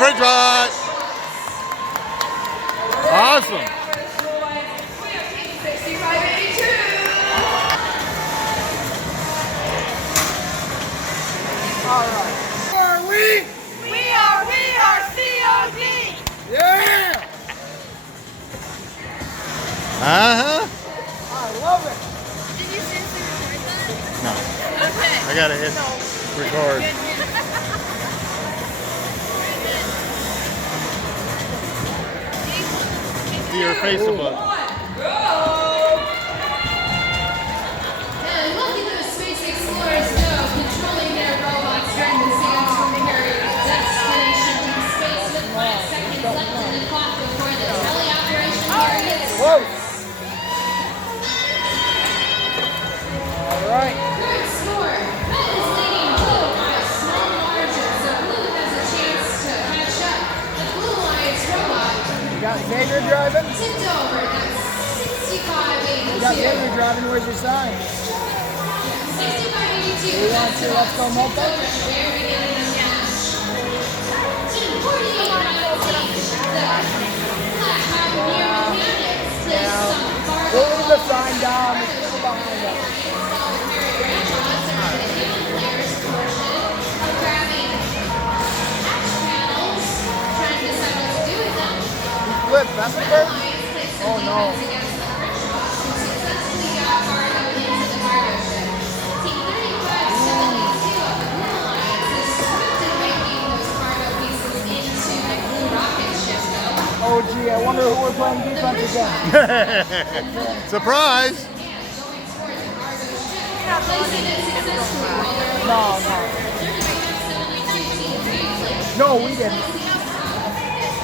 FridgeBot. Awesome. All right. Who are we? We are COD. Yeah. Uh-huh. I love it. Did you seriously record that? No. Okay. I gotta hit record. See your Facebook. And look at those space explorers go, controlling their robots during the Samsung carrier's destination to space with 5 seconds left in the clock before the teleoperation period. Whoa. All right. Current score, red is leading blue by a small margin, so blue has a chance to catch up. The Blue Alliance robot You got Xavier driving? tipped over at 6582. You got Xavier driving. Where's your sign? 6582. We want to let's go multi. Very beginning of the match. In 4819, the Black Pioneer Mechanics placed some cargo We'll leave the sign down. It's still behind us. install the carrier robots are the hand players portion of grabbing hatch panels, trying to decide what to do with them. Flip, that's a bird? Alliance placed some Oh, no. defense against the FridgeBot, who successfully got cargo into the cargo ship. Team 3572 of the Blue Alliance is swift in making those cargo pieces into the Blue Rocket ship, though. Oh, gee, I wonder who we're playing defense against. Surprise! Going towards the cargo ship, placing it successfully while they're No. 3572 team gameplay. No, we didn't.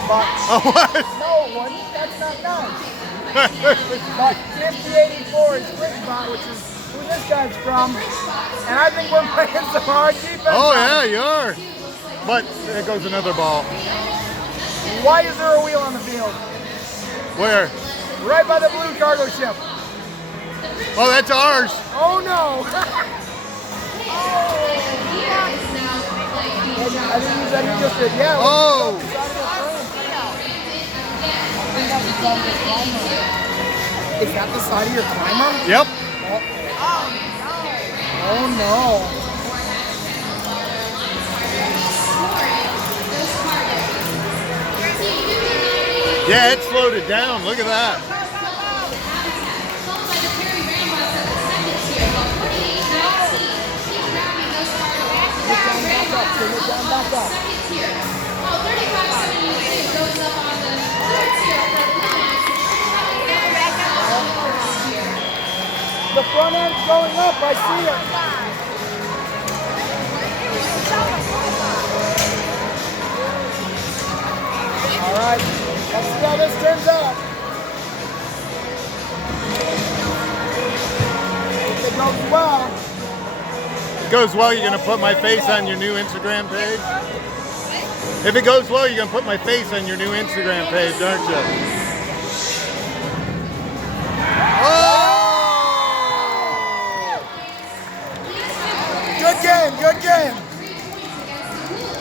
But, Oh, what? no, it wouldn't. That's not nice. But 5084 is FridgeBot, which is who this guy's from. And I think we're playing some hard defense. Oh, yeah, you are. But there goes another ball. Why is there a wheel on the field? Where? Right by the blue cargo ship. Oh, that's ours. Oh, no. I think you said you just did. Yeah. Oh. Is that the side of your climber? Yep. Oh, no. Yeah, it slowed it down. Look at that. Turn it down, back up. Well, 3572 goes up on the third tier for the Blue Alliance. The front end's going up. I see it. All right. Let's see how this turns out. If it goes well. If it goes well, you're going to put my face on your new Instagram page? If it goes well, you're going to put my face on your new Instagram page, aren't you? Oh! Good game, good game.